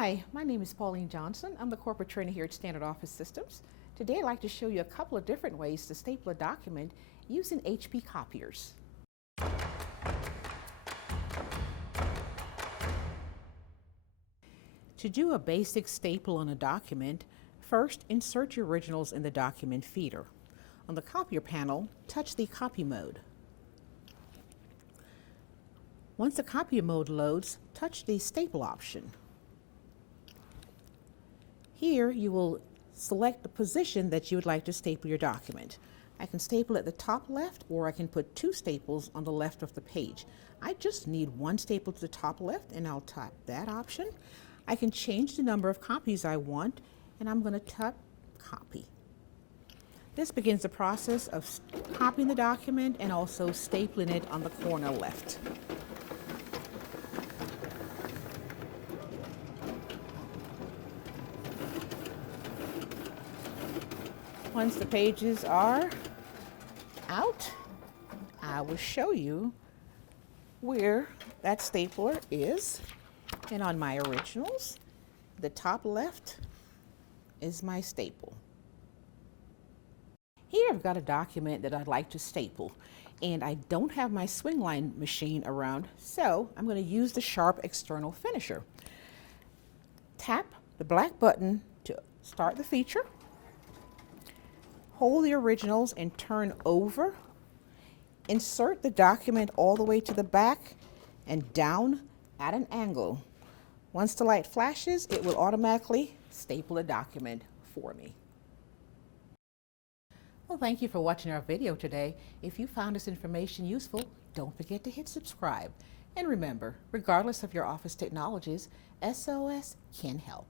Hi, my name is Pauline Johnson. I'm the corporate trainer here at Standard Office Systems. Today I'd like to show you a couple of different ways to staple a document using HP copiers. To do a basic staple on a document, first insert your originals in the document feeder. On the copier panel, touch the copy mode. Once the copy mode loads, touch the staple option. Here you will select the position that you would like to staple your document. I can staple at the top left, or I can put two staples on the left of the page. I just need one staple to the top left, and I'll tap that option. I can change the number of copies I want, and I'm going to tap copy. This begins the process of copying the document and also stapling it on the corner left. Once the pages are out, I will show you where that stapler is. And on my originals, the top left is my staple. Here I've got a document that I'd like to staple, and I don't have my swing line machine around, so I'm going to use the Sharp external finisher. Tap the black button to start the feature. Hold the originals and turn over. Insert the document all the way to the back and down at an angle. Once the light flashes, it will automatically staple the document for me. Well, thank you for watching our video today. If you found this information useful, don't forget to hit subscribe. And remember, regardless of your office technologies, SOS can help.